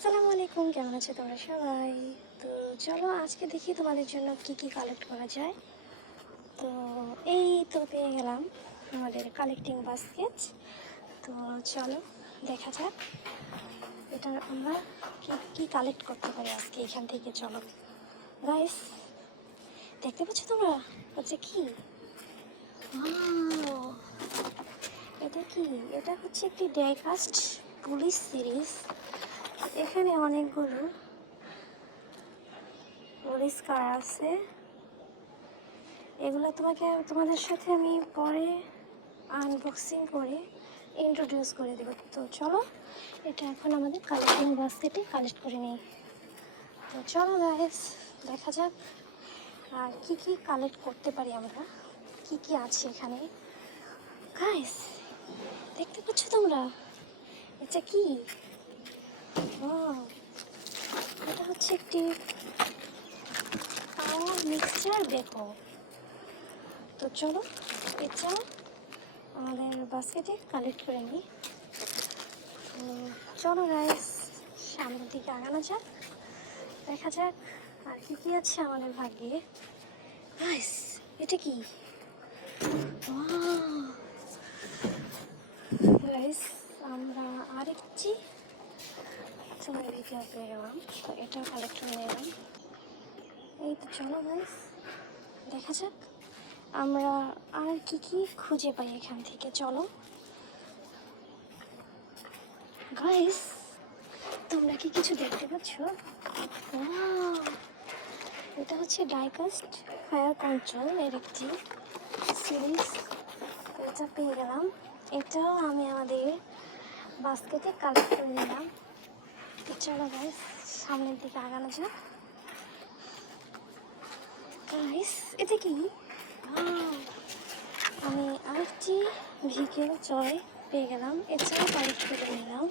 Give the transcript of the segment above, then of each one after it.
আসসালামু আলাইকুম, কেমন আছো তোমরা সবাই? তো চলো আজকে দেখি তোমাদের জন্য কি কি কালেক্ট করা যায়। তো এই তো পেয়ে গেলাম আমাদের কালেক্টিং বাস্কেট। তো চলো দেখা যাক এটা আমরা কি কি কালেক্ট করতে পারি আজকে এখান থেকে। চলো গাইস, দেখতে পাচ্ছ তোমরা হচ্ছে কি? Wow! এটা কি? এটা হচ্ছে একটি ডাইকাস্ট পুলিশ সিরিজ। এখানে অনেকগুলো পরিষ্কার আছে। এগুলো তোমাদের সাথে আমি পরে আনবক্সিং করে ইন্ট্রোডিউস করে দেবো। তো চলো এটা এখন আমাদের কালেক্টিং বাস্কেটে কালেক্ট করে নিই। তো চলো গাইস, দেখা যাক আর কি কি কালেক্ট করতে পারি আমরা, কি কি আছে এখানে। গাইস, দেখতে পাচ্ছ তোমরা এটা কি? এটা হচ্ছে একটি পাওয়ার মিক্সচার বেকো। তো চলো এটা আমাদের বাস্কেটে কালেক্ট করে নিই। চলো গাইস, সামনের দিকে আগানো যাক, দেখা যাক আর কি কি আছে আমাদের ভাগ্যে। গাইস, এটা কি? গাইস, আমরা আরেকটি তোমার ভিডিও পেয়ে গেলাম, তো এটা কালেক্ট করে নিলাম। এই তো চলো গাইস, দেখা যাক আমরা আর কি কি খুঁজে পাই এখান থেকে। চলো গাইস, তোমরা কি কিছু দেখতে পাচ্ছ? এটা হচ্ছে ডাইকাস্ট ফায়ার কন্ট্রোল এর একটি সিরিজ। এটা পেয়ে গেলাম, এটাও আমি আমাদের বাস্কেটে কালেক্ট করে নিলাম। চলো গাইস, সামনের দিকে আগানো যাক। গাইস, এটা কি? আমি আরেকটি ভিকেল জয় পেয়ে গেলাম, এটাও কালেক্ট করে নিলাম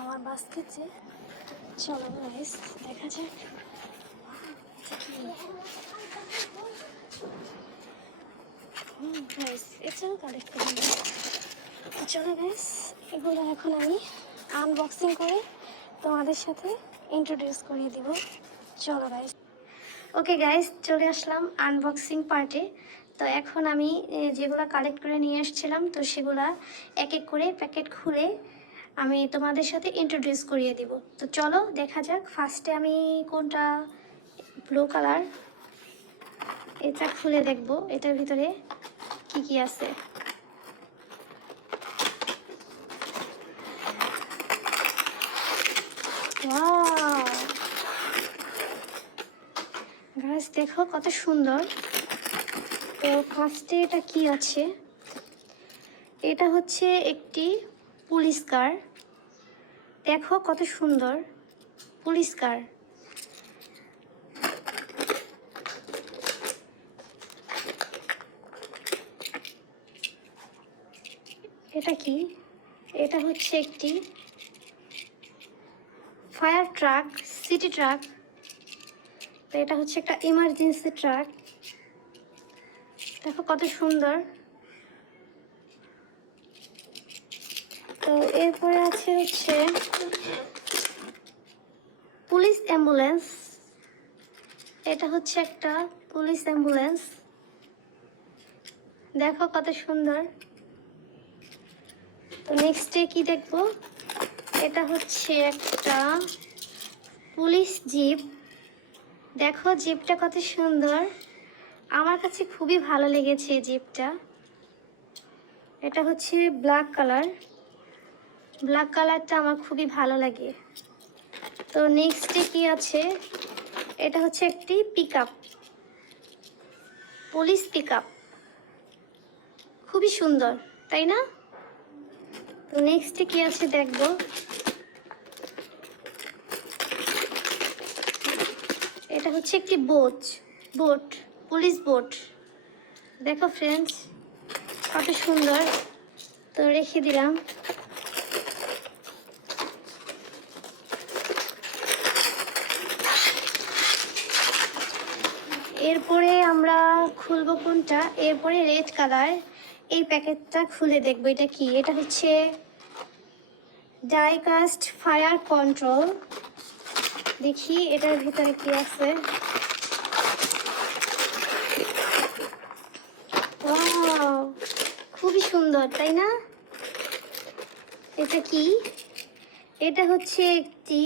আমার বাস্কেটে। চলো গাইস, দেখা যাক গাইস, এটাও কালেক্ট করে নিলাম। চলো গাইস, এগুলো এখন আমি আনবক্সিং করে তোমাদের সাথে ইন্ট্রোডিউস করিয়ে দিব। চলো গাইস। ওকে গাইস, চলে আসলাম আনবক্সিং পার্টে। তো এখন আমি যেগুলো কালেক্ট করে নিয়ে এসেছিলাম, তো সেগুলা এক এক করে প্যাকেট খুলে আমি তোমাদের সাথে ইন্ট্রোডিউস করিয়ে দিব। তো চলো দেখা যাক। ফার্স্টে আমি কোনটা, ব্লু কালার, এটা খুলে দেখব এটার ভিতরে কি কি আছে। গাইস দেখো কত সুন্দর। তো ফার্স্টে এটা কি আছে? এটা হচ্ছে একটি পুলিশ কার। দেখো কত সুন্দর পুলিশ কার। এটা কি? এটা হচ্ছে একটি ফায়ার ট্রাক, সিটি ট্রাক। তো এটা হচ্ছে একটা ইমার্জেন্সি ট্রাক। দেখো কত সুন্দর। তো এরপরে আছে হচ্ছে পুলিশ অ্যাম্বুলেন্স। এটা হচ্ছে একটা পুলিশ অ্যাম্বুলেন্স, দেখো কত সুন্দর। তো নেক্সটে কি দেখবো? এটা হচ্ছে একটা পুলিশ জিপ। দেখো জিপটা কত সুন্দর, আমার কাছে খুবই ভালো লেগেছে এই জিপটা। এটা হচ্ছে ব্ল্যাক কালার, ব্ল্যাক কালারটা আমার খুবই ভালো লাগে। তো নেক্সটে কি আছে? এটা হচ্ছে একটি পিকআপ, পুলিশ পিকআপ, খুবই সুন্দর তাই না? তো নেক্সটে কি আছে দেখবো। এটা হচ্ছে একটি বোট, পুলিশ বোট। দেখো ফ্রেন্ডস কত সুন্দর। তো রেখে দিলাম। এরপরে আমরা খুলবো কোনটা? এরপরে রেড কালার এই প্যাকেটটা খুলে দেখবো এটা কি। এটা হচ্ছে ডাইকাস্ট ফায়ার কন্ট্রোল। দেখি এটার ভিতরে কি আছে। ওয়াও, খুবই সুন্দর তাই না? এটা কি? এটা হচ্ছে একটি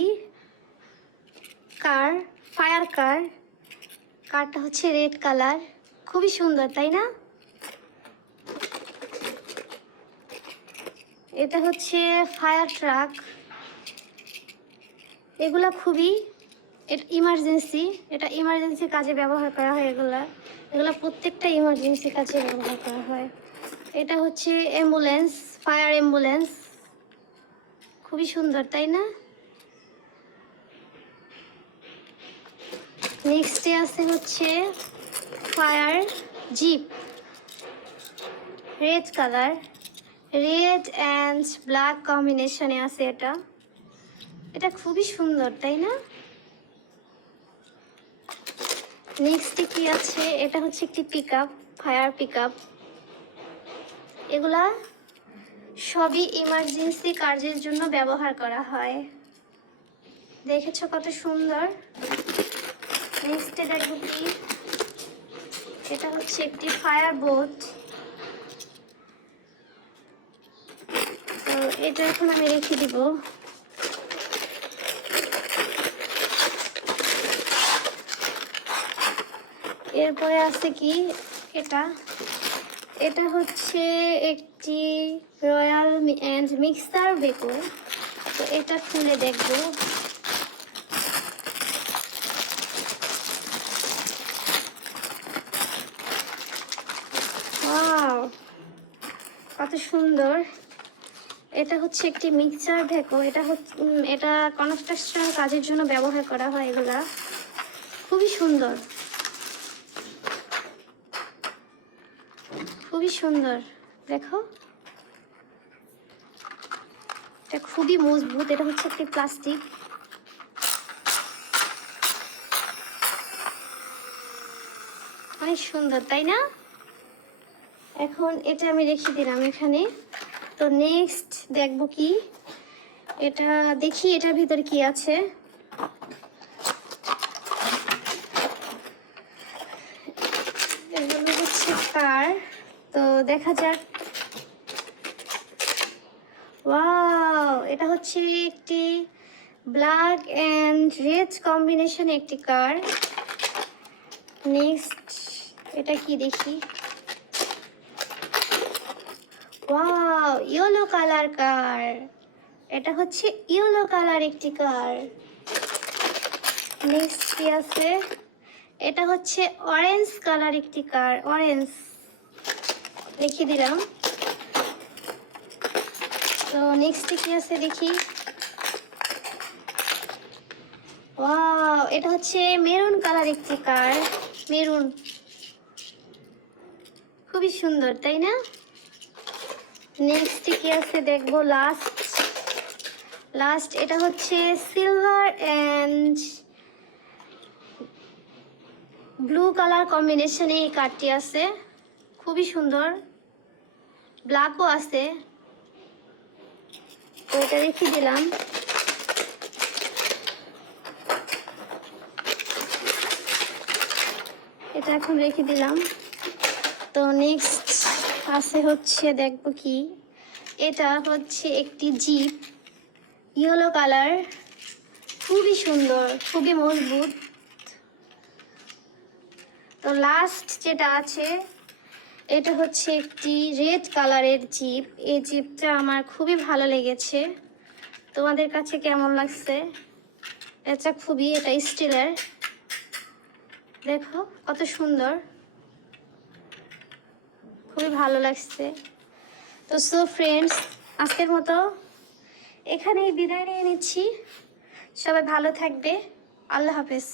কার, ফায়ার কার। কারটা হচ্ছে রেড কালার, খুবই সুন্দর তাই না? এটা হচ্ছে ফায়ার ট্রাক। এগুলা খুবই ইমার্জেন্সি, এটা ইমার্জেন্সি কাজে ব্যবহার করা হয়। এগুলা প্রত্যেকটা ইমার্জেন্সি কাজে ব্যবহার করা হয়। এটা হচ্ছে অ্যাম্বুলেন্স, ফায়ার অ্যাম্বুলেন্স, খুবই সুন্দর তাই না? নেক্সটে আছে হচ্ছে fire zip, red colour, red and black কম্বিনেশনে আছে এটা। এটা খুবই সুন্দর তাই না? নেক্সটে কি আছে? এটা হচ্ছে একটি পিকআপ, ফায়ার পিকআপ। এগুলা সবই ইমার্জেন্সি কাজের জন্য ব্যবহার করা হয়। দেখেছো কত সুন্দর? নেক্সটে দেখো কি? এটা হচ্ছে একটি ফায়ার বোট। তো এটা এখন আমি রেখে দিব। এরপরে আছে কি? এটা হচ্ছে একটি রয়্যাল অ্যান্ড মিক্সার বেকো। তো এটা খুলে দেখবো। ওয়াও, কত সুন্দর! এটা হচ্ছে একটি মিক্সার ভেকো। এটা কনস্ট্রাকশন কাজের জন্য ব্যবহার করা হয়। এগুলা খুবই সুন্দর, খুবই সুন্দর। দেখো, এটা খুবই মজবুত। এটা হচ্ছে একটি প্লাস্টিক। অনেক সুন্দর তাই না? এখন এটা আমি রেখে দিলাম এখানে। তো নেক্সট দেখবো কি? এটা দেখি এটার ভিতরে কি আছে। এগুলো হচ্ছে কার। তো দেখা যাক। ওয়াও, এটা হচ্ছে একটি ব্ল্যাক অ্যান্ড রেড কম্বিনেশন একটি কার। নেক্সট এটা কি দেখি। ওয়াও, ইয়েলো কালার কার। এটা হচ্ছে ইয়েলো কালার একটি কার। নেক্সট কি আছে? এটা হচ্ছে অরেঞ্জ কালার একটি কার। অরেঞ্জ লিখে দিলাম। তো নেক্সট কি আছে দেখি। ওয়াও, এটা হচ্ছে মেরুন কালার একটি কার। মেরুন, খুবই সুন্দর তাই না? নেক্সট কি আছে দেখবো। লাস্ট এটা হচ্ছে সিলভার অ্যান্ড ব্লু কালার কম্বিনেশনে এই কার্ডটি আছে, খুবই সুন্দর। ব্ল্যাকও আছে। তো এটা রেখে দিলাম। এটা এখন রেখে দিলাম। তো নেক্সট আছে হচ্ছে দেখবো কি। এটা হচ্ছে একটি জিপ, ইয়েলো কালার, খুবই সুন্দর, খুবই মজবুত। তো লাস্ট যেটা আছে, এটা হচ্ছে একটি রেড কালারের জিপ। এই জিপটা আমার খুবই ভালো লেগেছে। তোমাদের কাছে কেমন লাগছে? এটা স্টিলের। দেখো কত সুন্দর, খুবই ভালো লাগছে। তো সো ফ্রেন্ডস, আজকের মতো এখানেই বিদায় নিয়ে নিচ্ছি। সবাই ভালো থাকবে। আল্লাহ হাফেজ।